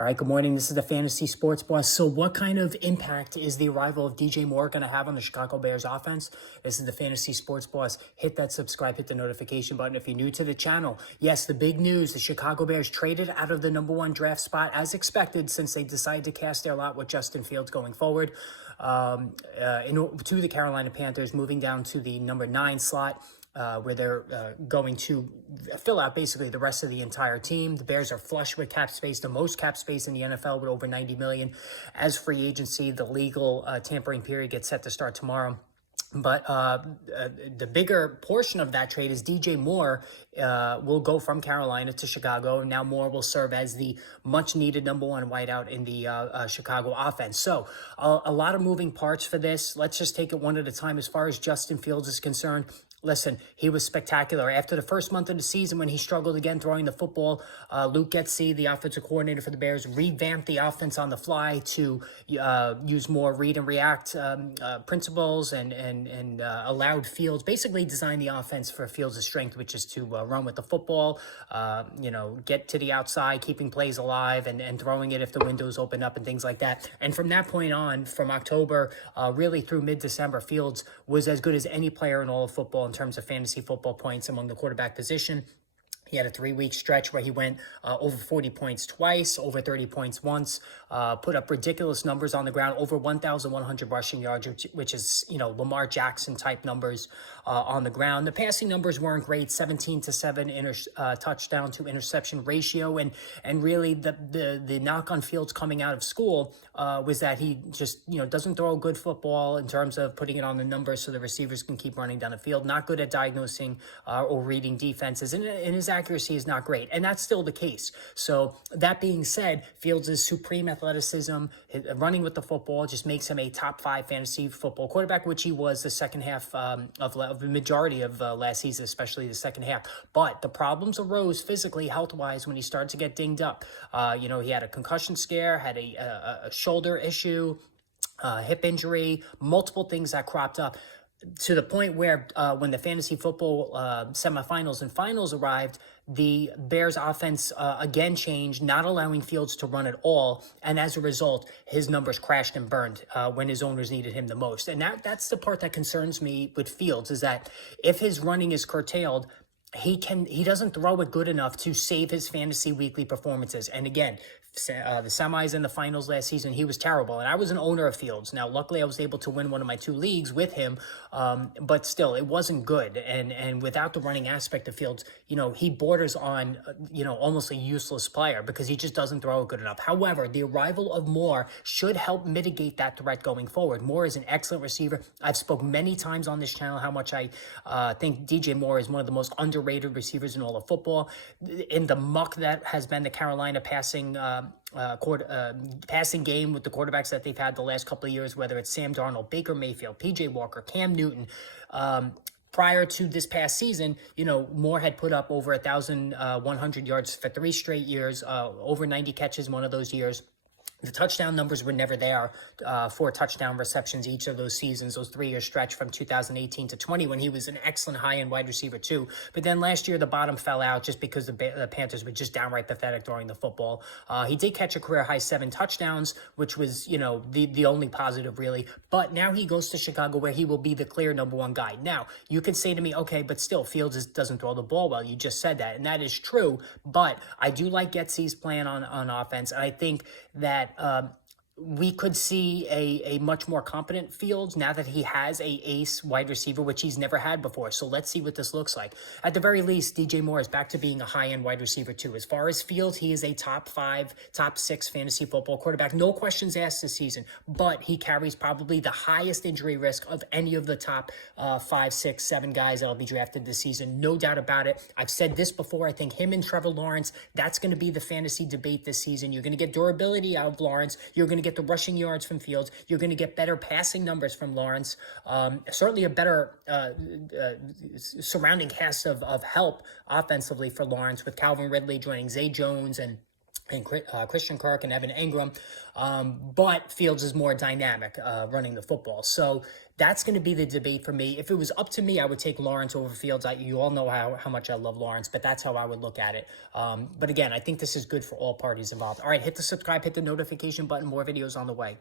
All right, good morning. This is the Fantasy Sports Boss. So, what kind of impact is the arrival of DJ Moore going to have on the Chicago Bears offense? This is the Fantasy Sports Boss. Hit that subscribe, hit the notification button if you're new to the channel. Yes, the big news, the Chicago Bears traded out of the #1 draft spot as expected since they decided to cast their lot with Justin Fields going forward to the Carolina Panthers, moving down to the #9 slot. Where they're going to fill out basically the rest of the entire team. The Bears are flush with cap space, the most cap space in the NFL with over $90 million. As free agency, the legal tampering period gets set to start tomorrow. But the bigger portion of that trade is DJ Moore will go from Carolina to Chicago. Now Moore will serve as the much-needed #1 wideout in the Chicago offense. So a lot of moving parts for this. Let's just take it one at a time. As far as Justin Fields is concerned, listen, he was spectacular. After the first month of the season when he struggled again throwing the football, Luke Getsy, the offensive coordinator for the Bears, revamped the offense on the fly to use more read and react principles and allowed Fields, basically designed the offense for Fields' strength, which is to run with the football, get to the outside, keeping plays alive and throwing it if the windows open up and things like that. And from that point on, from October really through mid-December, Fields was as good as any player in all of football in terms of fantasy football points among the quarterback position. He had a 3-week stretch where he went over 40 points twice, over 30 points once, put up ridiculous numbers on the ground, over 1,100 rushing yards, which is, Lamar Jackson type numbers on the ground. The passing numbers weren't great, 17-7 touchdown to interception ratio. And really the knock on Fields coming out of school was that he just, doesn't throw a good football in terms of putting it on the numbers so the receivers can keep running down the field. Not good at diagnosing or reading defenses. And his accuracy is not great, and that's still the case. So that being said, Fields' supreme athleticism, running with the football, just makes him a top 5 fantasy football quarterback, which he was the second half of the majority of last season, especially the second half. But the problems arose physically, health-wise, when he started to get dinged up. He had a concussion scare, had a shoulder issue, hip injury, multiple things that cropped up, to the point where when the fantasy football semifinals and finals arrived, the Bears offense again changed, not allowing Fields to run at all. And as a result, his numbers crashed and burned when his owners needed him the most. And that's the part that concerns me with Fields, is that if his running is curtailed, he doesn't throw it good enough to save his fantasy weekly performances. And again, the semis and the finals last season, he was terrible. And I was an owner of Fields. Now, luckily, I was able to win one of my 2 leagues with him, but still, it wasn't good. And without the running aspect of Fields, he borders on, almost a useless player because he just doesn't throw it good enough. However, the arrival of Moore should help mitigate that threat going forward. Moore is an excellent receiver. I've spoken many times on this channel how much I think DJ Moore is one of the most underrated receivers in all of football. In the muck that has been the Carolina passing game with the quarterbacks that they've had the last couple of years, whether it's Sam Darnold, Baker Mayfield, PJ Walker, Cam Newton. Prior to this past season, Moore had put up over 1,100 yards for 3 straight years, over 90 catches one of those years. The touchdown numbers were never there, 4 touchdown receptions each of those seasons, those 3-year stretch from 2018 to 20 when he was an excellent high-end wide receiver too. But then last year, the bottom fell out just because the Panthers were just downright pathetic throwing the football. He did catch a career-high 7 touchdowns, which was, the only positive really. But now he goes to Chicago where he will be the clear #1 guy. Now, you could say to me, okay, but still, Fields doesn't throw the ball well. You just said that, and that is true. But I do like Getsy's plan on offense, and I think that we could see a much more competent Fields now that he has a ace wide receiver, which he's never had before. So let's see what this looks like. At the very least, DJ Moore is back to being a high-end wide receiver too. As far as Fields, he is a top 5, top 6 fantasy football quarterback. No questions asked this season, but he carries probably the highest injury risk of any of the top 5, 6, 7 guys that'll be drafted this season. No doubt about it. I've said this before. I think him and Trevor Lawrence, that's going to be the fantasy debate this season. You're going to get durability out of Lawrence. You're going to get the rushing yards from Fields. You're going to get better passing numbers from Lawrence. Certainly a better surrounding cast of help offensively for Lawrence, with Calvin Ridley joining Zay Jones and and Christian Kirk and Evan Ingram. But Fields is more dynamic running the football. So that's going to be the debate for me. If it was up to me, I would take Lawrence over Fields. You all know how much I love Lawrence, but that's how I would look at it. But again, I think this is good for all parties involved. All right, hit the subscribe, hit the notification button. More videos on the way.